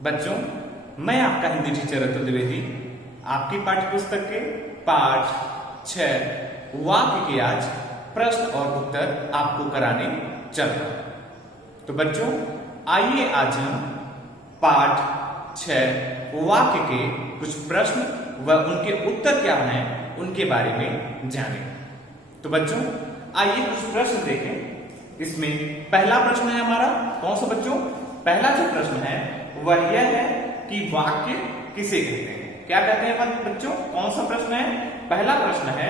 बच्चों, मैं आपका हिंदी टीचर अतुल द्विवेदी आपकी पाठ्य पुस्तक के पाठ 6 वाक्य के आज प्रश्न और उत्तर आपको कराने चल रहा हूं। तो बच्चों, आइए आज हम पाठ 6 वाक्य के कुछ प्रश्न व उनके उत्तर क्या हैं उनके बारे में जानें। तो बच्चों, आइए कुछ प्रश्न देखें। इसमें पहला प्रश्न है हमारा कौन सा बच्चों? पहला जो प्रश्न है वह यह है कि वाक्य किसे कहते हैं? क्या कहते हैं बच्चों? कौन सा प्रश्न है? पहला प्रश्न है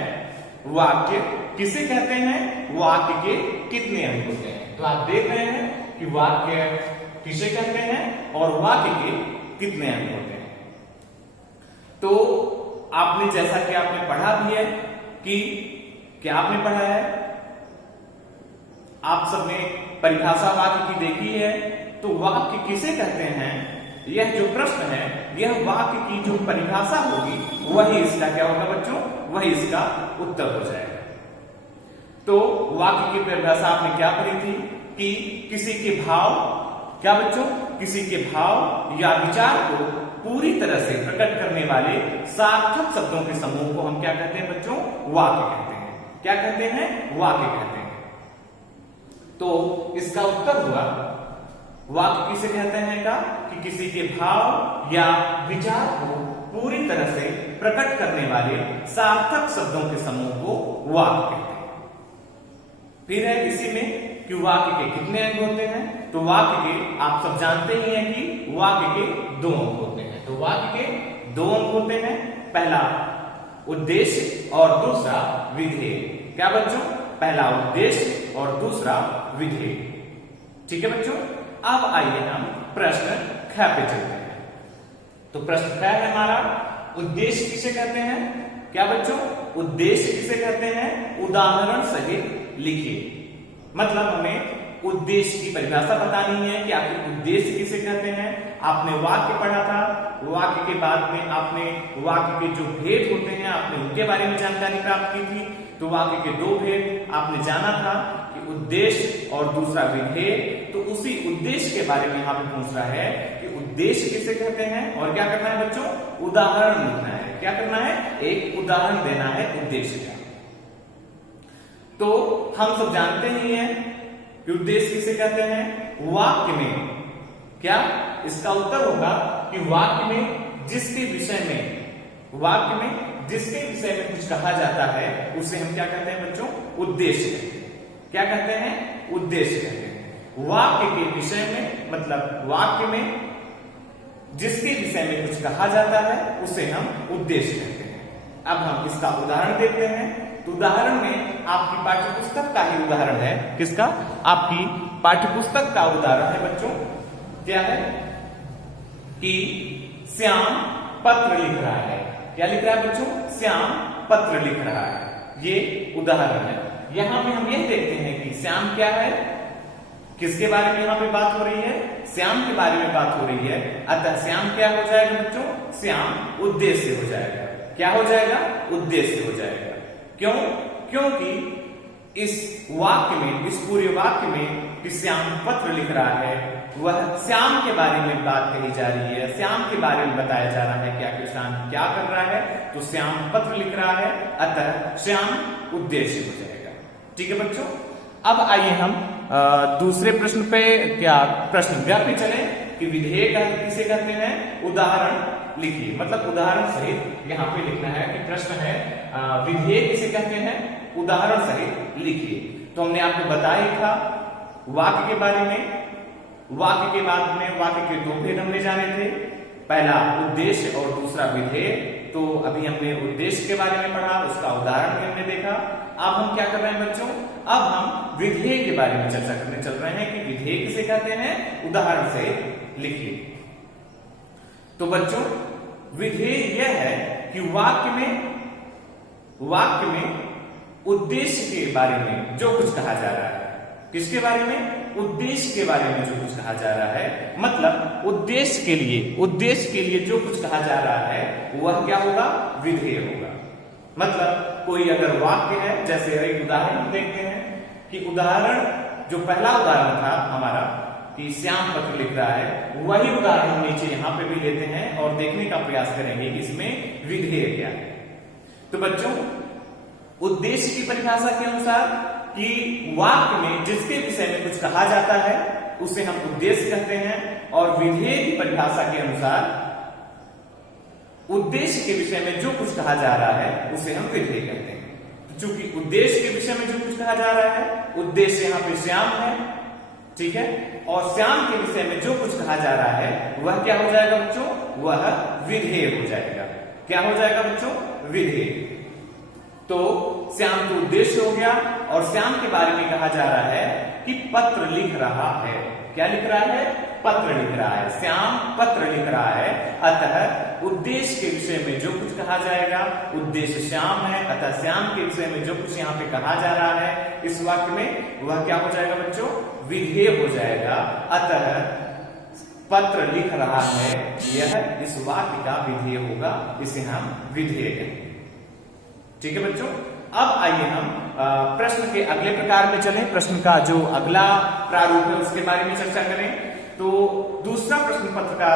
वाक्य किसे कहते हैं? वाक्य के कितने अंग होते हैं? तो आप देख रहे हैं कि वाक्य किसे कहते हैं और वाक्य के कितने अंग होते हैं। तो आपने जैसा कि आपने पढ़ा भी है कि क्या आपने पढ़ा है, आप सबने परिभाषा वाक्य की देखी है। तो वाक्य किसे कहते हैं, यह जो प्रश्न है यह वाक्य की जो परिभाषा होगी वही इसका क्या होगा बच्चों? वही इसका उत्तर हो जाएगा। तो वाक्य की परिभाषा आपने क्या पढ़ी थी कि किसी के भाव, क्या बच्चों? किसी के भाव या विचार को पूरी तरह से प्रकट करने वाले सार्थक शब्दों के समूह को हम क्या कहते हैं बच्चों? वाक्य कहते हैं। क्या कहते हैं? वाक्य कहते हैं। तो इसका उत्तर हुआ वाक्य किसे कहते हैं का कि किसी के भाव या विचार को पूरी तरह से प्रकट करने वाले सार्थक शब्दों के समूह को वाक्य कहते हैं। फिर है इसी में कि वाक्य के कितने अंग होते हैं। तो वाक्य के आप सब जानते ही हैं कि वाक्य के 2 अंग होते हैं। तो वाक्य के 2 अंग होते हैं, पहला उद्देश्य और दूसरा विधेय। क्या बच्चों? पहला उद्देश्य और दूसरा विधेय। ठीक है बच्चों, अब आइए हम प्रश्न ख पे चलते हैं। तो प्रश्न ख है हमारा उद्देश्य किसे कहते हैं? क्या बच्चों? उद्देश्य किसे कहते हैं? उदाहरण सहित लिखिए। मतलब हमें उद्देश्य की परिभाषा बतानी है कि आखिर उद्देश्य किसे कहते हैं। आपने वाक्य पढ़ा था, वाक्य के बाद में आपने वाक्य के जो भेद होते हैं आपने उनके बारे में जानकारी प्राप्त की थी। तो वाक्य के 2 भेद आपने जाना था कि उद्देश्य और दूसरा विधेय। तो उसी उद्देश्य के बारे में यहाँ पे पूछ रहा है कि उद्देश्य किसे कहते हैं और क्या करना है बच्चों? उदाहरण लिखना है। क्या करना है? एक उदाहरण देना है उद्देश्य का। तो हम सब जानते ही हैं कि उद्देश्य किसे कहते हैं। वाक्य में क्या इसका उत्तर होगा कि वाक्य में जिसके विषय में कुछ कहा जाता है उसे हम क्या कहते हैं बच्चों? उद्देश्य कहते हैं। क्या कहते हैं? उद्देश्य कहते हैं। वाक्य के विषय में मतलब वाक्य में जिसके विषय में कुछ कहा जाता है उसे हम उद्देश्य कहते हैं। अब हम इसका उदाहरण देखते हैं। तो उदाहरण में आपकी पाठ्यपुस्तक का ही उदाहरण है। किसका? आपकी पाठ्यपुस्तक का उदाहरण है बच्चों। क्या है कि श्याम पत्र लिख रहा है। क्या लिख रहा है बच्चों? श्याम पत्र लिख रहा है। ये उदाहरण है। यहां पे हम यह देखते हैं कि श्याम क्या है, किसके बारे में यहां पे बात हो रही है? श्याम के बारे में बात हो रही है। अतः श्याम क्या हो जाएगा बच्चों? श्याम उद्देश्य हो जाएगा। क्या हो जाएगा? उद्देश्य हो जाएगा। क्यों? क्योंकि इस वाक्य में, इस पूरे वाक्य में कि श्याम पत्र लिख रहा है, वह श्याम के बारे में बात कही जा रही है। श्याम के बारे में बताया जा रहा है कि आखिर श्याम क्या कर रहा है। तो श्याम पत्र लिख रहा है, अतः श्याम उद्देश्य हो जाएगा। ठीक है बच्चों, अब आइए हम दूसरे प्रश्न पे, क्या प्रश्न ग पे चले कि विधेय किसे कहते हैं? उदाहरण लिखिए। मतलब उदाहरण सहित यहाँ पे लिखना है कि प्रश्न है विधेय किसे कहते हैं? उदाहरण सहित लिखिए। तो हमने आपको बताया ही था वाक्य के बारे में। वाक्य के बाद में वाक्य के 2 भेद हमने जाने थे, पहला उद्देश्य और दूसरा विधेय। तो अभी हमने उद्देश्य के बारे में पढ़ा, उसका उदाहरण भी हमने देखा। अब हम क्या कर रहे हैं बच्चों? अब हम विधेय के बारे में चर्चा करने चल रहे हैं कि विधेय किसे कहते हैं? उदाहरण से लिखिए। तो बच्चों, विधेय यह है कि वाक्य में उद्देश्य के बारे में जो कुछ कहा जा रहा है। किसके बारे में? उद्देश्य के बारे में जो कुछ कहा जा रहा है। मतलब उद्देश्य के लिए जो कुछ कहा जा रहा है वह क्या होगा? विधेय होगा। मतलब कोई अगर वाक्य है, जैसे एक उदाहरण देखते हैं कि उदाहरण जो पहला उदाहरण था हमारा कि श्याम पत्र लिख रहा है, वही उदाहरण हम नीचे यहां पे भी लेते हैं और देखने का प्रयास करेंगे कि इसमें विधेय क्या है। तो बच्चों, उद्देश्य की परिभाषा के अनुसार कि वाक्य में जिसके विषय में कुछ कहा जाता है उसे हम उद्देश्य कहते हैं, और विधेय की परिभाषा के अनुसार उद्देश्य के विषय में जो कुछ कहा जा रहा है उसे हम विधेय कहते हैं। तो चूंकि उद्देश्य के विषय में जो कुछ कहा जा रहा है, उद्देश्य यहां पे श्याम है, ठीक है, और श्याम के विषय में जो कुछ कहा जा रहा है वह क्या हो जाएगा बच्चों? वह विधेय हो जाएगा। क्या हो जाएगा बच्चों? विधेय। तो श्याम तो उद्देश्य हो गया, और श्याम के बारे में कहा जा रहा है कि पत्र लिख रहा है। क्या लिख रहा है? पत्र लिख रहा है। श्याम पत्र लिख रहा है, अतः उद्देश्य के विषय में जो कुछ कहा जाएगा, उद्देश्य श्याम है, अतः श्याम के विषय में जो कुछ यहाँ पे कहा जा रहा है इस वाक्य में, वह क्या हो जाएगा बच्चों? विधेय हो जाएगा। अतः पत्र लिख रहा है, यह इस वाक्य का विधेय होगा, इसे हम विधेय कहेंगे। ठीक है बच्चों, अब आइए हम प्रश्न के अगले प्रकार में चलें। प्रश्न का जो अगला प्रारूप है उसके बारे में चर्चा करें। तो दूसरा प्रश्न पत्र का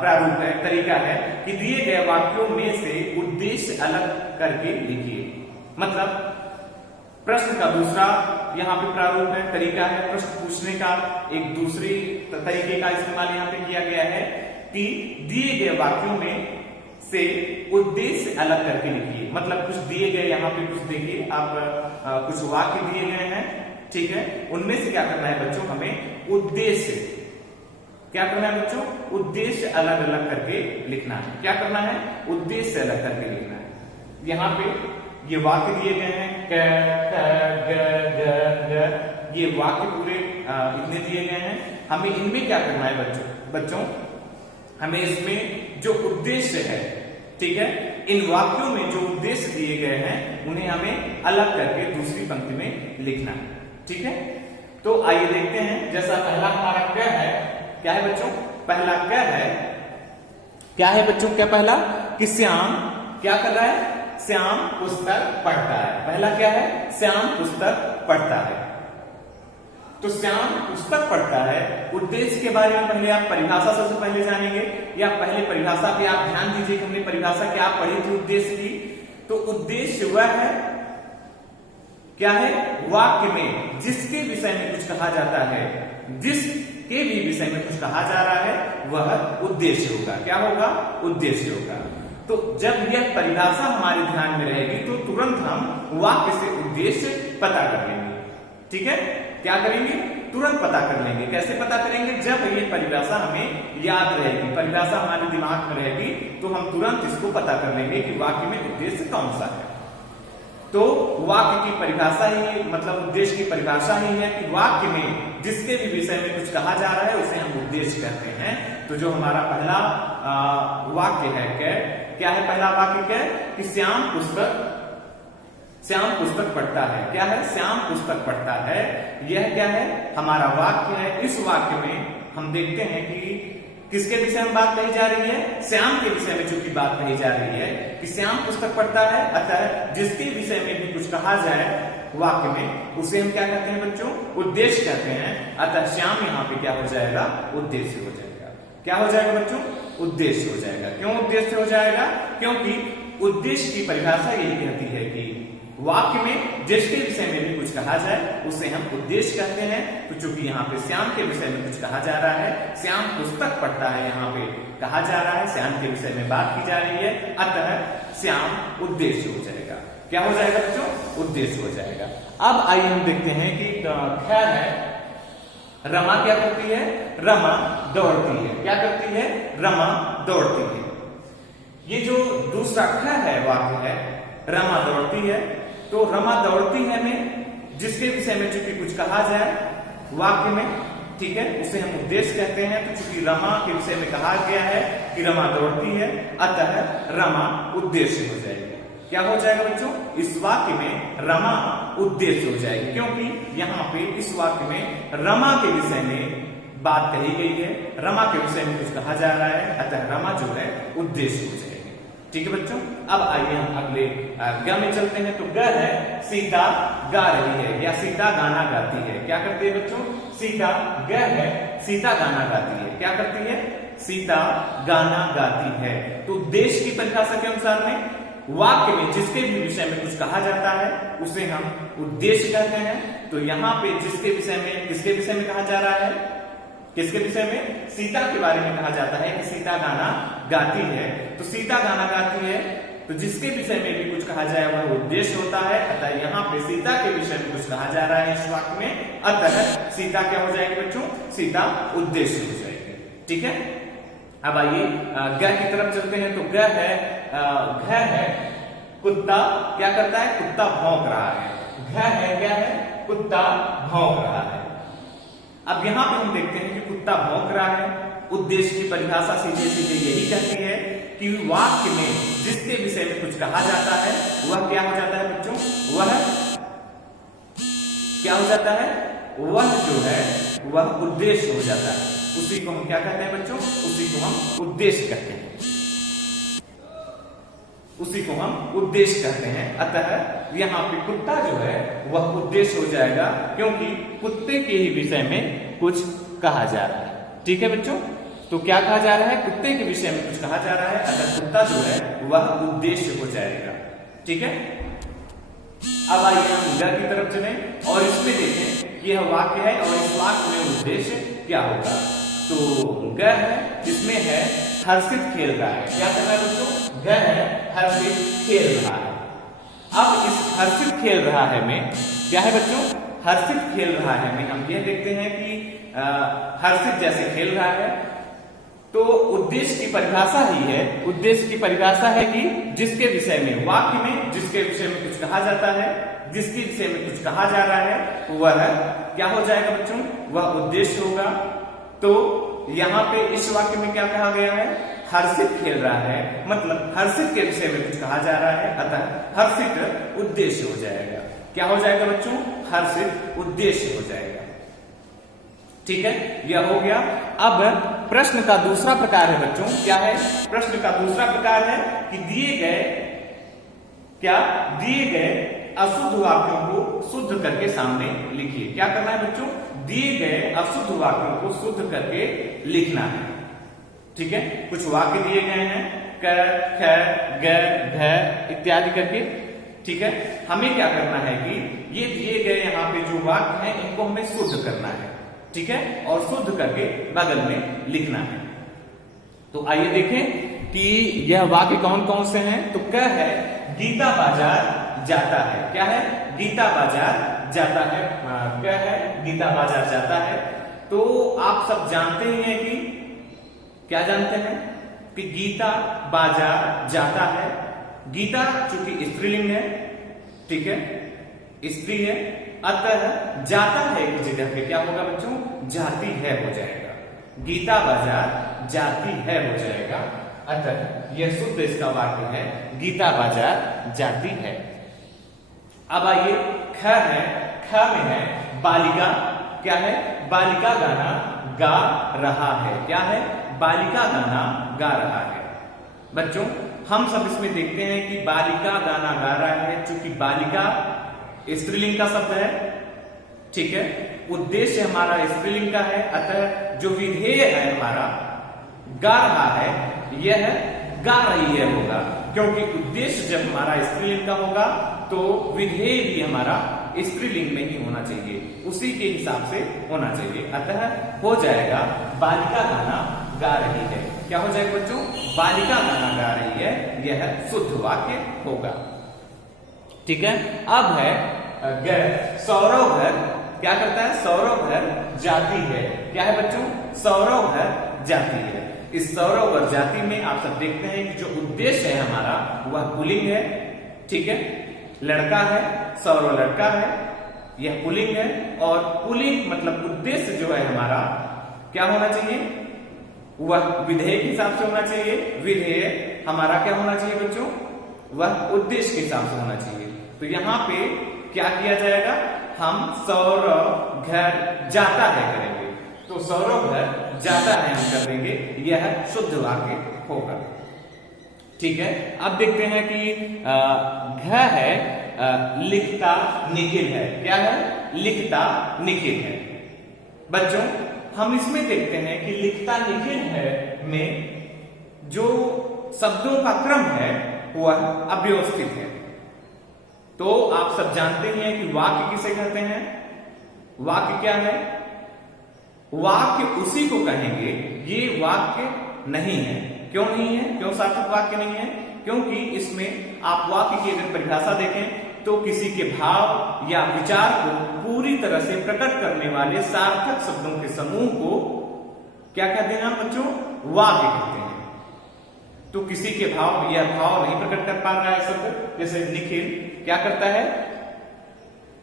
प्रारूप है, तरीका है कि दिए गए वाक्यों में से उद्देश्य अलग करके लिखिए। मतलब प्रश्न का दूसरा यहाँ पे प्रारूप है, तरीका है, प्रश्न पूछने का एक दूसरी तरीके का इस्तेमाल यहाँ पे किया गया है कि दिए गए वाक्यों में से उद्देश्य अलग करके लिखिए। मतलब कुछ दिए गए, यहाँ पे कुछ देखिए आप, कुछ वाक्य दिए गए हैं, ठीक है, उनमें से क्या करना है बच्चों? हमें उद्देश्य, क्या करना है बच्चों? उद्देश्य अलग अलग करके लिखना है। क्या करना है? उद्देश्य अलग करके लिखना है। यहाँ पे ये वाक्य दिए गए हैं, क, ख, ग, ग, ये वाक्य पूरे इतने दिए गए हैं। हमें इनमें क्या करना है बच्चों? हमें इसमें जो उद्देश्य है, ठीक है, इन वाक्यों में जो उद्देश्य दिए गए हैं उन्हें हमें अलग करके दूसरी पंक्ति में लिखना है। ठीक है, तो आइए देखते हैं। जैसा पहला हमारा क्या है, क्या है बच्चों? पहला क्या है? क्या है बच्चों? क्या पहला? कि श्याम क्या कर रहा है? श्याम पुस्तक पढ़ता है। पहला क्या है? श्याम पुस्तक पढ़ता है। तो श्याम पुस्तक पढ़ता है। उद्देश्य के बारे में पहले आप परिभाषा सबसे पहले जानेंगे, या पहले परिभाषा पे आप ध्यान दीजिए कि हमने परिभाषा क्या पढ़ी थी उद्देश्य की। तो उद्देश्य वह है, क्या है? वाक्य में जिसके विषय में कुछ कहा जाता है, जिसके भी विषय में कुछ कहा जा रहा है वह उद्देश्य होगा। क्या होगा? उद्देश्य होगा। तो जब यह परिभाषा हमारे ध्यान में रहेगी तो तुरंत हम वाक्य से उद्देश्य पता कर लेंगे। ठीक है, क्या करेंगे? तुरंत पता कर लेंगे। कैसे पता करेंगे? जब ये परिभाषा हमें याद रहेगी, परिभाषा हमारे दिमाग में रहेगी, तो हम तुरंत इसको पता कर लेंगे कि वाक्य में उद्देश्य कौन सा है। तो वाक्य की परिभाषा ही, मतलब उद्देश्य की परिभाषा ही है कि वाक्य में जिसके भी विषय में कुछ कहा जा रहा है उसे हम उद्देश्य कहते हैं। तो जो हमारा पहला वाक्य है, क्या है पहला वाक्य? क्या कि श्याम पुस्तक पढ़ता है। क्या है? श्याम पुस्तक पढ़ता है। यह क्या है? हमारा वाक्य है। इस वाक्य में हम देखते हैं कि किसके विषय में बात कही जा रही है? श्याम के विषय में चूंकि बात कही जा रही है कि श्याम पुस्तक पढ़ता है, अतः जिसके विषय में भी कुछ कहा जाए वाक्य में उसे हम क्या कहते हैं बच्चों? उद्देश्य कहते हैं। अतः श्याम यहाँ पे क्या हो जाएगा? उद्देश्य हो जाएगा। क्या हो जाएगा बच्चों? उद्देश्य हो जाएगा। क्यों उद्देश्य हो जाएगा? क्योंकि उद्देश्य की परिभाषा यही कहती है कि वाक्य में जिसके विषय में भी कुछ कहा जाए उसे हम उद्देश्य कहते हैं। तो चूंकि यहाँ पे श्याम के विषय में कुछ कहा जा रहा है, श्याम पुस्तक पढ़ता है, यहाँ पे कहा जा रहा है, श्याम के विषय में बात की जा रही है, अतः श्याम उद्देश्य हो जाएगा। क्या हो जाएगा बच्चों? उद्देश्य हो जाएगा। अब आइए हम देखते हैं कि खैर है, रमा क्या करती है? रमा दौड़ती है। क्या करती है? रमा दौड़ती है। ये जो दूसरा ख है वाक्य है, रमा दौड़ती है। तो रमा दौड़ती है में जिसके विषय में चूंकि कुछ कहा जाए वाक्य में, ठीक है, उसे हम उद्देश्य कहते हैं। तो चूंकि रमा के विषय में कहा गया है कि रमा दौड़ती है, अतः रमा उद्देश्य हो जाएगी। क्या हो जाएगा बच्चों? इस वाक्य में रमा उद्देश्य हो जाएगी, क्योंकि यहाँ पे इस वाक्य में रमा के विषय में बात कही गई है, रमा के विषय में कुछ कहा जा रहा है, अतः रमा जो है उद्देश्य हो जाएगी। ठीक है बच्चों, अब आइए हम अगले ग में चलते हैं। तो ग है सीता गा रही है, या सीता गाना गाती है। क्या करती है बच्चों? सीता ग है, सीता गाना गाती है। क्या करती है? सीता गाना गाती है। तो उद्देश्य की परिभाषा के अनुसार में वाक्य में जिसके भी विषय में कुछ कहा जाता है उसे हम उद्देश्य कहते हैं। तो यहाँ पे जिसके विषय में, किसके विषय में कहा जा रहा है? किसके विषय में? सीता के बारे में कहा जाता है कि सीता गाना गाती है। तो सीता गाना गाती है, तो जिसके विषय में भी कुछ कहा जाए वह उद्देश्य होता है। अतः यहाँ पे सीता के विषय में कुछ कहा जा रहा है इस वाक्य में, अतः सीता क्या हो जाएगी बच्चों? सीता उद्देश्य हो जाएगी। ठीक है, अब आइए ग की तरफ चलते हैं। तो ग है कुत्ता। क्या करता है? कुत्ता भौंक रहा है। घ है क्या है? कुत्ता भौंक रहा है। अब यहां पे हम देखते हैं कि कुत्ता भौंक रहा है। उद्देश्य की परिभाषा सीधे सीधे यही कहती है कि वाक्य में जिसके विषय में कुछ कहा जाता है वह क्या हो जाता है बच्चों? वह क्या हो जाता है? वह जो है वह उद्देश्य हो जाता है। उसी को हम क्या कहते हैं बच्चों? उसी को हम उद्देश्य कहते हैं। उसी को हम उद्देश्य कहते हैं। अतः यहाँ पे कुत्ता जो है वह उद्देश्य हो जाएगा, क्योंकि कुत्ते के ही विषय में कुछ कहा जा रहा है। ठीक है बच्चों, तो क्या कहा जा रहा है? कुत्ते के विषय में कुछ कहा जा रहा है, अतः कुत्ता जो है वह उद्देश्य हो जाएगा। ठीक है, अब आइए हम ग की तरफ चलें और इसमें देखें कि यह वाक्य है और इस वाक्य में उद्देश्य क्या होगा। तो ग है, इसमें है हर्षित खेल रहा है। क्या कर रहा है बच्चों? ग है हर्षित खेल रहा है। अब इस हर्षित खेल रहा है में क्या है बच्चों? हर्षित खेल रहा है में हम यह देखते हैं कि हर्षित जैसे खेल रहा है, तो उद्देश्य की परिभाषा ही है। उद्देश्य की परिभाषा है कि जिसके विषय में, वाक्य में जिसके विषय में कुछ कहा जाता है, जिसके विषय में कुछ कहा जा रहा है वह क्या हो जाएगा बच्चों? वह उद्देश्य होगा। तो यहाँ पे इस वाक्य में क्या कहा गया है? हर्षित खेल रहा है, मतलब हर्षित के विषय में कुछ कहा जा रहा है, अतः हर्षित उद्देश्य हो जाएगा। क्या हो जाएगा बच्चों? हर्षित उद्देश्य हो जाएगा। ठीक है, यह हो गया। अब प्रश्न का दूसरा प्रकार है बच्चों, क्या है? प्रश्न का दूसरा प्रकार है कि दिए गए अशुद्ध वाक्यों को शुद्ध करके सामने लिखिए। क्या करना है बच्चों? दिए गए अशुद्ध वाक्यों को शुद्ध करके लिखना है। ठीक है, कुछ वाक्य दिए गए हैं क, ख, ग, घ इत्यादि करके। ठीक है, हमें क्या करना है कि ये दिए गए यहाँ पे जो वाक्य हैं इनको हमें शुद्ध करना है। ठीक है, और शुद्ध करके बगल में लिखना है। तो आइए देखें कि यह वाक्य कौन कौन से हैं। तो क है गीता बाजार जाता है। क्या है? गीता बाजार जाता है। क है गीता बाजार जाता है। तो आप सब जानते ही हैं कि क्या जानते हैं कि गीता बाजार जाता है। गीता चूंकि स्त्रीलिंग है, ठीक है, स्त्री है, अतः जाता है की जगह पे क्या होगा बच्चों? जाती है हो जाएगा। गीता बाजार जाती है हो जाएगा, अतः यह शुद्ध इसका वाक्य है, गीता बाजार जाती है। अब आइए ख है, ख में है बालिका। क्या है? बालिका गाना गा रहा है। क्या है? बालिका गाना गा रहा है। बच्चों हम सब इसमें देखते हैं कि बालिका गाना गा रहा है, चूंकि बालिका स्त्रीलिंग का शब्द है। ठीक है, उद्देश्य हमारा स्त्रीलिंग का है, अतः जो विधेय है हमारा गा रहा है, यह गा रही है होगा, क्योंकि उद्देश्य जब हमारा स्त्रीलिंग का होगा तो विधेय भी हमारा स्त्रीलिंग में ही होना चाहिए, उसी के हिसाब से होना चाहिए। अतः हो जाएगा बालिका गाना गा रही है। क्या हो जाएगा बच्चों? बालिका गाना गा रही है, यह शुद्ध वाक्य होगा। ठीक है, अब है सौरव घर क्या करता है? सौरव घर जाती है। क्या है बच्चों? सौरव घर जाती है। इस सौरव घर जाती में आप सब देखते हैं कि जो उद्देश्य है हमारा वह पुल्लिंग है। ठीक है, लड़का है, सौरव लड़का है, यह पुल्लिंग है। और पुल्लिंग मतलब उद्देश्य जो है हमारा क्या होना चाहिए? वह विधेय के हिसाब से होना चाहिए। विधेय हमारा क्या होना चाहिए बच्चों? वह उद्देश्य के हिसाब से होना चाहिए। तो यहाँ पे क्या किया जाएगा? हम सौरव घर जाता है करेंगे, तो सौरव घर जाता है हम कर देंगे, यह शुद्ध वाक्य होगा। ठीक है, अब देखते हैं कि घ है लिखता निखिल है। क्या है? लिखता निखिल है। बच्चों हम इसमें देखते हैं कि लिखता निखिल है में जो शब्दों का क्रम है वह अव्यवस्थित है। तो आप सब जानते ही हैं कि वाक्य किसे कहते हैं। वाक्य क्या है? वाक्य उसी को कहेंगे ये वाक्य नहीं है। क्यों नहीं है? क्यों सार्थक वाक्य नहीं है? क्योंकि इसमें आप वाक्य की अगर परिभाषा देखें तो किसी के भाव या विचार को पूरी तरह से प्रकट करने वाले सार्थक शब्दों के समूह को क्या कहते हैं बच्चों? वाक्य कहते हैं। तो किसी के भाव या भाव नहीं प्रकट कर पा रहा है शब्द, जैसे निखिल क्या करता है?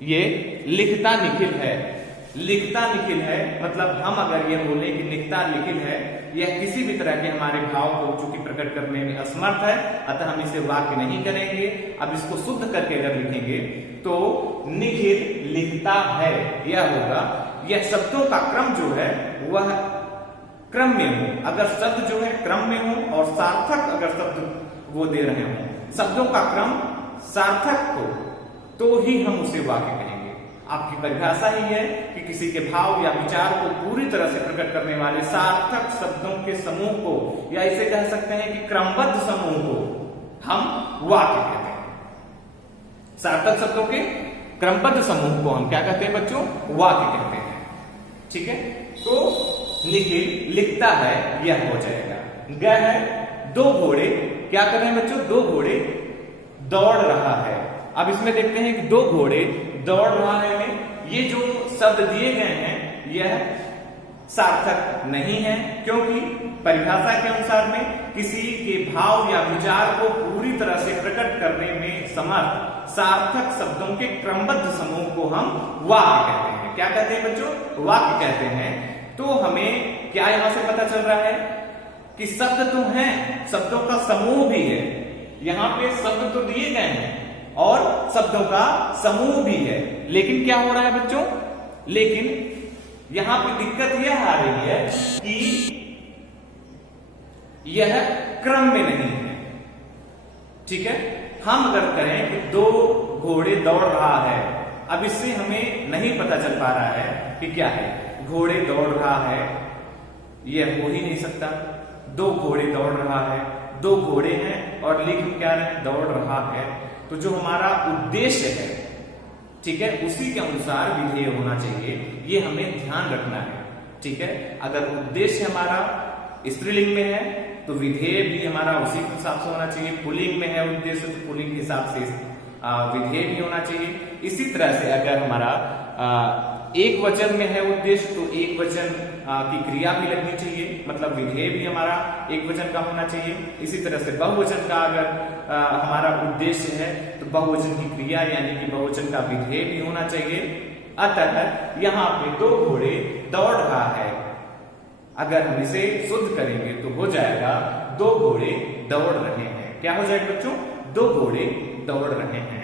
ये लिखता निखिल है। लिखता निखिल है मतलब हम अगर ये बोले कि लिखता निखिल है, यह किसी भी तरह के हमारे भाव को चूंकि प्रकट करने में असमर्थ है, अतः हम इसे वाक्य नहीं करेंगे। अब इसको शुद्ध करके अगर लिखेंगे तो निखिल लिखता है यह होगा। यह शब्दों का क्रम जो है वह क्रम में हो। अगर शब्द जो है क्रम में हो और सार्थक अगर शब्द वो दे रहे हो, शब्दों का क्रम सार्थक हो तो ही हम उसे वाक्य कहेंगे। आपकी परिभाषा ही है कि किसी के भाव या विचार को पूरी तरह से प्रकट करने वाले सार्थक शब्दों के समूह को, या इसे कह सकते हैं कि क्रमबद्ध समूह को हम वाक्य कहते हैं। सार्थक शब्दों के क्रमबद्ध समूह को हम क्या कहते हैं बच्चों? वाक्य कहते हैं। ठीक है, तो निखिल लिखता है यह हो जाएगा। ग है दो घोड़े क्या कर रहे हैं बच्चों? दो घोड़े दौड़ रहा है। अब इसमें देखते हैं कि दो घोड़े दौड़ रहा है में ये जो शब्द दिए गए हैं यह सार्थक नहीं है, क्योंकि परिभाषा के अनुसार में किसी के भाव या विचार को पूरी तरह से प्रकट करने में समर्थ सार्थक शब्दों के क्रमबद्ध समूह को हम वाक्य कहते हैं। क्या कहते हैं बच्चों? वाक्य कहते हैं। तो हमें क्या यहां से पता चल रहा है कि शब्द तो हैं, शब्दों का समूह भी है। यहां पे शब्द तो दिए गए हैं और शब्दों का समूह भी है, लेकिन क्या हो रहा है बच्चों? लेकिन यहां पे दिक्कत यह आ रही है कि यह क्रम में नहीं है। ठीक है, हम अगर कहें कि दो घोड़े दौड़ रहा है, अब इससे हमें नहीं पता चल पा रहा है कि क्या है। घोड़े दौड़ रहा है यह हो ही नहीं सकता। दो घोड़े दौड़ रहा है, दो घोड़े हैं और लिख क्या रहे? दौड़ रहा है। तो जो हमारा उद्देश्य है, ठीक है, उसी के अनुसार विधेय होना चाहिए, ये हमें ध्यान रखना है। ठीक है, अगर उद्देश्य हमारा स्त्रीलिंग में है तो विधेय भी हमारा उसी के हिसाब से होना चाहिए। पुल्लिंग में है उद्देश्य तो पुल्लिंग के हिसाब से विधेय भी होना चाहिए। इसी तरह से अगर हमारा एक वचन में है उद्देश्य तो एक वचन की क्रिया भी लगनी चाहिए, मतलब विधेय भी हमारा एक वचन का होना चाहिए। इसी तरह से बहुवचन का अगर हमारा उद्देश्य है तो बहुवचन की क्रिया यानी कि बहुवचन का विधेय भी होना चाहिए। अतः यहाँ पे दो घोड़े दौड़ रहा है, अगर हम इसे शुद्ध करेंगे तो हो जाएगा दो घोड़े दौड़ रहे हैं। क्या हो जाएगा बच्चों? दो घोड़े दौड़ रहे हैं।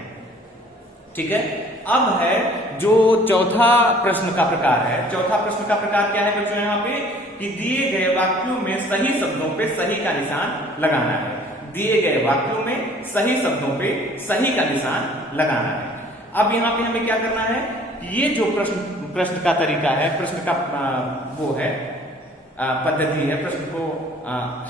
ठीक है, अब है जो चौथा प्रश्न का प्रकार है। चौथा प्रश्न का प्रकार क्या है बच्चों? यहाँ पे कि दिए गए वाक्यों में सही शब्दों पे सही का निशान लगाना है। दिए गए वाक्यों में सही शब्दों पे सही का निशान लगाना है। अब यहाँ पे हमें क्या करना है? ये जो प्रश्न का तरीका है, प्रश्न का वो है पद्धति है प्रश्न को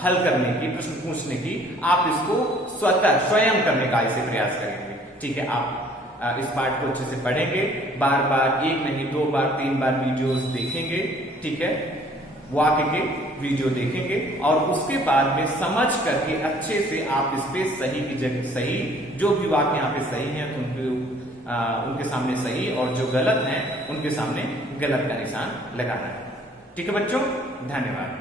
हल करने की, प्रश्न पूछने की, आप इसको स्वयं करने का इसे प्रयास करेंगे। ठीक है, आप इस पाठ को अच्छे से पढ़ेंगे, बार बार एक नहीं 2 बार 3 बार वीडियोस देखेंगे। ठीक है, वाक्य के वीडियो देखेंगे और उसके बाद में समझ करके अच्छे से आप इस पे सही की जगह सही, जो भी वाक्य यहाँ पे सही है उनके सामने सही और जो गलत है उनके सामने गलत का निशान लगाना है। ठीक है बच्चों, धन्यवाद।